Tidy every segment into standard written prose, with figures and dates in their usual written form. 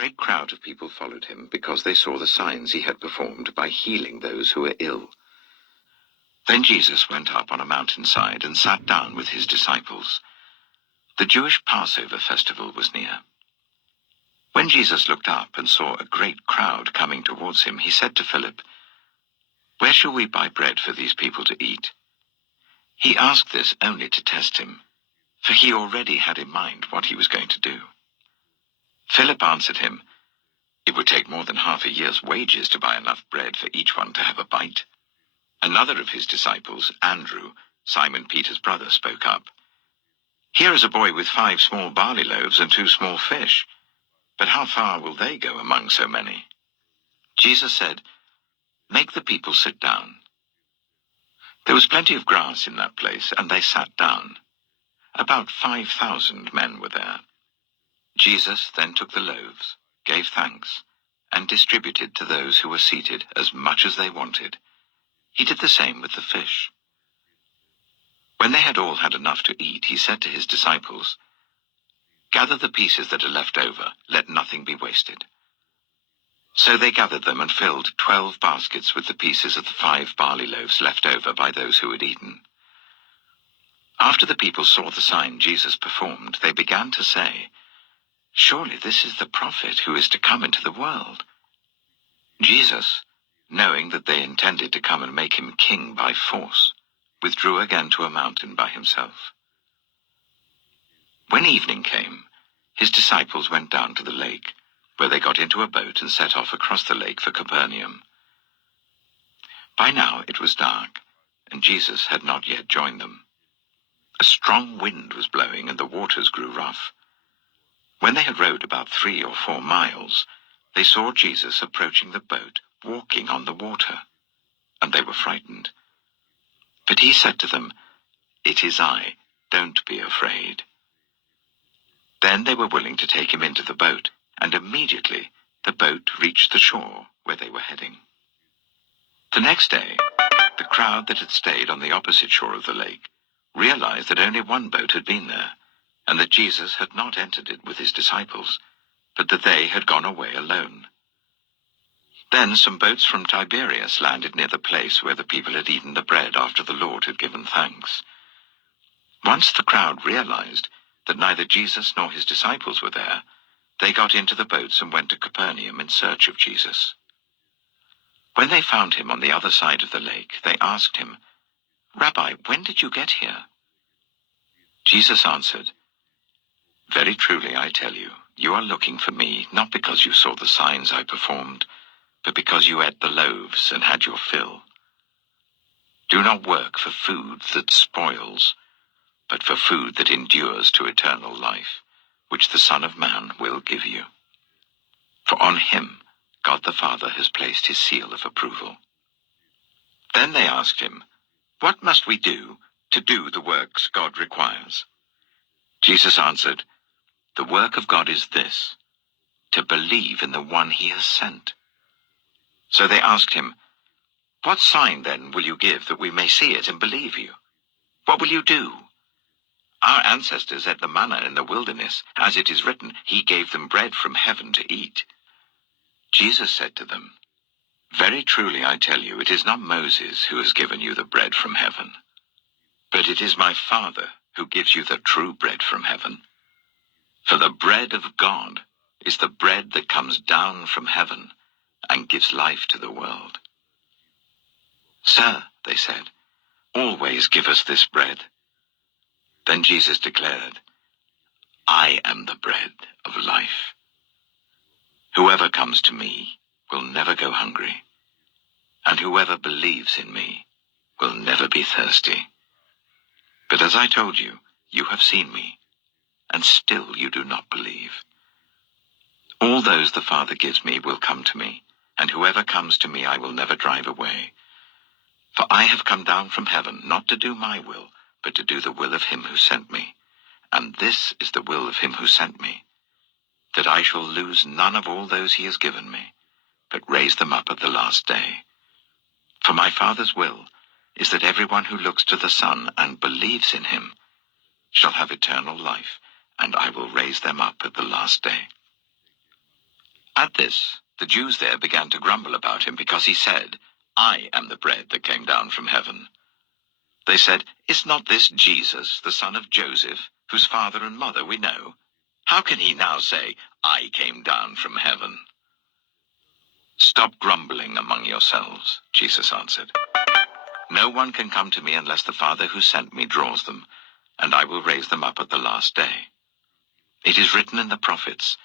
great crowd of people followed him because they saw the signs he had performed by healing those who were ill. Then Jesus went up on a mountainside and sat down with his disciples. The Jewish Passover festival was near. When Jesus looked up and saw a great crowd coming towards him, he said to Philip, "Where shall we buy bread for these people to eat?" He asked this only to test him, for he already had in mind what he was going to do. Philip answered him, "It would take more than half a year's wages to buy enough bread for each one to have a bite." Another of his disciples, Andrew, Simon Peter's brother, spoke up. "Here is a boy with 5 small barley loaves and 2 small fish. But how far will they go among so many?" Jesus said, "Make the people sit down." There was plenty of grass in that place, and they sat down. About 5,000 men were there. Jesus then took the loaves, gave thanks, and distributed to those who were seated as much as they wanted. He did the same with the fish. When they had all had enough to eat, he said to his disciples, "Gather the pieces that are left over, let nothing be wasted." So they gathered them and filled 12 baskets with the pieces of the 5 barley loaves left over by those who had eaten. After the people saw the sign Jesus performed, they began to say, "Surely this is the prophet who is to come into the world." Jesus, knowing that they intended to come and make him king by force, withdrew again to a mountain by himself. When evening came, his disciples went down to the lake, where they got into a boat and set off across the lake for Capernaum. By now it was dark, and Jesus had not yet joined them. A strong wind was blowing, and the waters grew rough. When they had rowed about 3 or 4 miles, they saw Jesus approaching the boat, walking on the water, and they were frightened. But he said to them, "It is I, don't be afraid." Then they were willing to take him into the boat, and immediately the boat reached the shore where they were heading. The next day, the crowd that had stayed on the opposite shore of the lake realized that only one boat had been there, and that Jesus had not entered it with his disciples, but that they had gone away alone. Then some boats from Tiberias landed near the place where the people had eaten the bread after the Lord had given thanks. Once the crowd realized that neither Jesus nor his disciples were there, they got into the boats and went to Capernaum in search of Jesus. When they found him on the other side of the lake, they asked him, "Rabbi, when did you get here?" Jesus answered, "Very truly I tell you, you are looking for me not because you saw the signs I performed, but because you ate the loaves and had your fill. Do not work for food that spoils, but for food that endures to eternal life, which the Son of Man will give you. For on him God the Father has placed his seal of approval." Then they asked him, "What must we do to do the works God requires?" Jesus answered, "The work of God is this, to believe in the one he has sent." So they asked him, "What sign then will you give that we may see it and believe you? What will you do? Our ancestors ate the manna in the wilderness. As it is written, he gave them bread from heaven to eat." Jesus said to them, "Very truly I tell you, it is not Moses who has given you the bread from heaven, but it is my Father who gives you the true bread from heaven. For the bread of God is the bread that comes down from heaven and gives life to the world." "Sir," they said, "always give us this bread." Then Jesus declared, "I am the bread of life. Whoever comes to me will never go hungry, and whoever believes in me will never be thirsty. But as I told you, you have seen me, and still you do not believe. All those the Father gives me will come to me, and whoever comes to me I will never drive away. For I have come down from heaven not to do my will, but to do the will of him who sent me. And this is the will of him who sent me, that I shall lose none of all those he has given me, but raise them up at the last day. For my Father's will is that everyone who looks to the Son and believes in him shall have eternal life, and I will raise them up at the last day." At this, the Jews there began to grumble about him because he said, "I am the bread that came down from heaven." They said, "Is not this Jesus, the son of Joseph, whose father and mother we know? How can he now say, 'I came down from heaven'?" "Stop grumbling among yourselves," Jesus answered. "No one can come to me unless the Father who sent me draws them, and I will raise them up at the last day. It is written in the prophets,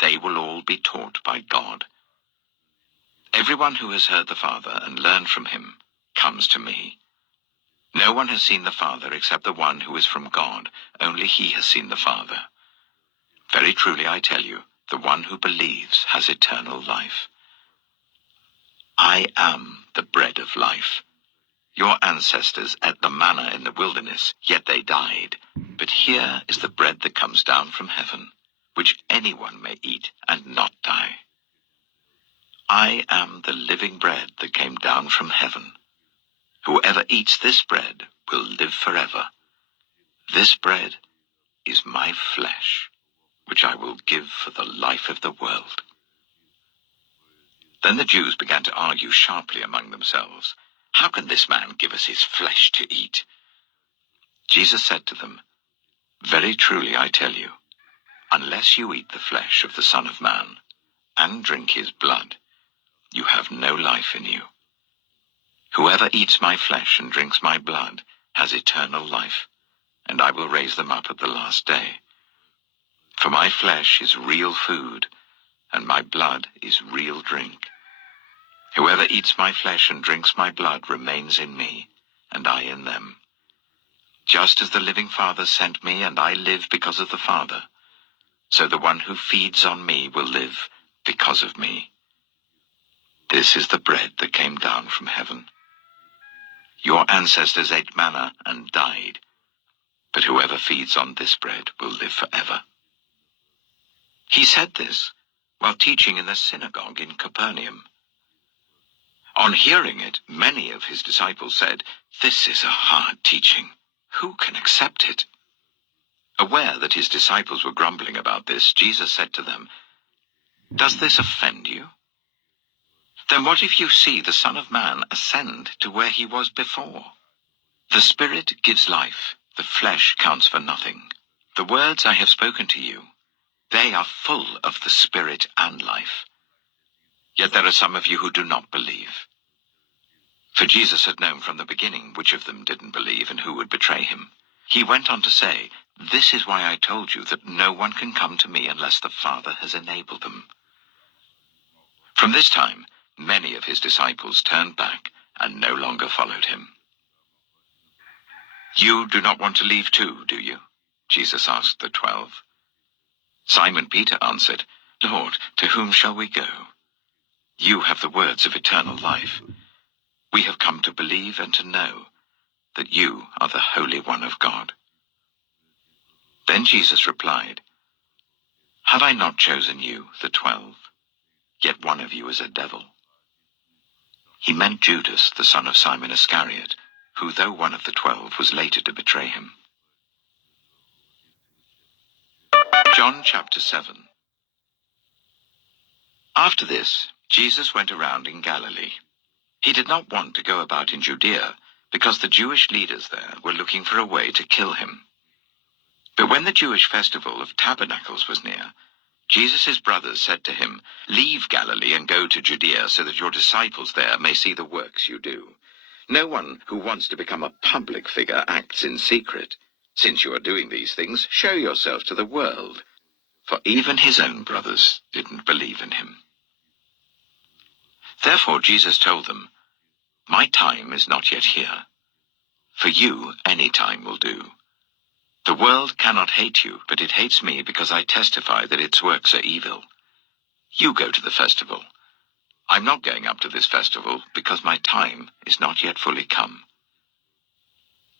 'They will all be taught by God.' Everyone who has heard the Father and learned from him comes to me. No one has seen the Father except the one who is from God. Only he has seen the Father. Very truly I tell you, the one who believes has eternal life. I am the bread of life. Your ancestors ate the manna in the wilderness, yet they died. But here is the bread that comes down from heaven, which anyone may eat and not die. I am the living bread that came down from heaven. Whoever eats this bread will live forever. This bread is my flesh, which I will give for the life of the world." Then the Jews began to argue sharply among themselves, "How can this man give us his flesh to eat?" Jesus said to them, "Very truly I tell you, unless you eat the flesh of the Son of Man and drink his blood, you have no life in you. Whoever eats my flesh and drinks my blood has eternal life, and I will raise them up at the last day. For my flesh is real food, and my blood is real drink. Whoever eats my flesh and drinks my blood remains in me, and I in them. Just as the living Father sent me, and I live because of the Father, so the one who feeds on me will live because of me. This is the bread that came down from heaven. Your ancestors ate manna and died, but whoever feeds on this bread will live forever." He said this while teaching in the synagogue in Capernaum. On hearing it, many of his disciples said, "This is a hard teaching. Who can accept it?" Aware that his disciples were grumbling about this, Jesus said to them, "Does this offend you? Then what if you see the Son of Man ascend to where he was before? The Spirit gives life, the flesh counts for nothing. The words I have spoken to you, they are full of the Spirit and life. Yet there are some of you who do not believe." For Jesus had known from the beginning which of them didn't believe and who would betray him. He went on to say, "This is why I told you that no one can come to me unless the Father has enabled them." From this time, many of his disciples turned back and no longer followed him. "You do not want to leave too, do you?" Jesus asked the 12. Simon Peter answered, "Lord, to whom shall we go? You have the words of eternal life. We have come to believe and to know that you are the Holy One of God." Then Jesus replied, "Have I not chosen you, the 12? Yet one of you is a devil." He meant Judas, the son of Simon Iscariot, who, though one of the 12, was later to betray him. John chapter 7. After this, Jesus went around in Galilee. He did not want to go about in Judea, because the Jewish leaders there were looking for a way to kill him. But when the Jewish festival of Tabernacles was near, Jesus' brothers said to him, "Leave Galilee and go to Judea so that your disciples there may see the works you do. No one who wants to become a public figure acts in secret. Since you are doing these things, show yourself to the world." For even his own brothers didn't believe in him. Therefore Jesus told them, "My time is not yet here. For you, any time will do. The world cannot hate you, but it hates me because I testify that its works are evil. You go to the festival. I'm not going up to this festival because my time is not yet fully come."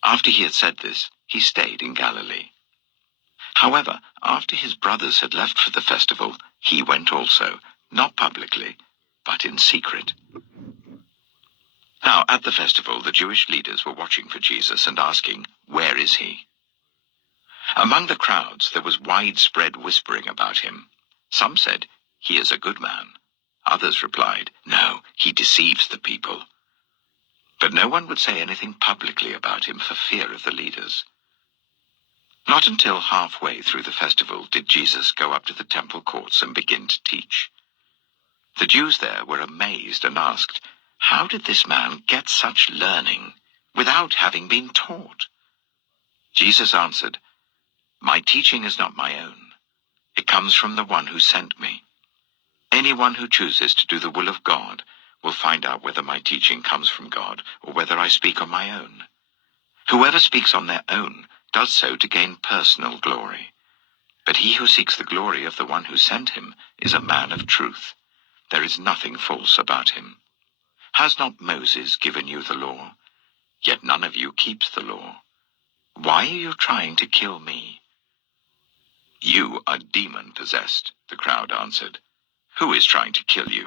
After he had said this, he stayed in Galilee. However, after his brothers had left for the festival, he went also, not publicly, but in secret. Now, at the festival, the Jewish leaders were watching for Jesus and asking, "Where is he?" Among the crowds, there was widespread whispering about him. Some said, "He is a good man." Others replied, "No, he deceives the people." But no one would say anything publicly about him for fear of the leaders. Not until halfway through the festival did Jesus go up to the temple courts and begin to teach. The Jews there were amazed and asked, "How did this man get such learning without having been taught?" Jesus answered, "My teaching is not my own. It comes from the one who sent me. Anyone who chooses to do the will of God will find out whether my teaching comes from God or whether I speak on my own. Whoever speaks on their own does so to gain personal glory. But he who seeks the glory of the one who sent him is a man of truth. There is nothing false about him. Has not Moses given you the law? Yet none of you keeps the law. Why are you trying to kill me?" "You are demon-possessed," the crowd answered. "Who is trying to kill you?"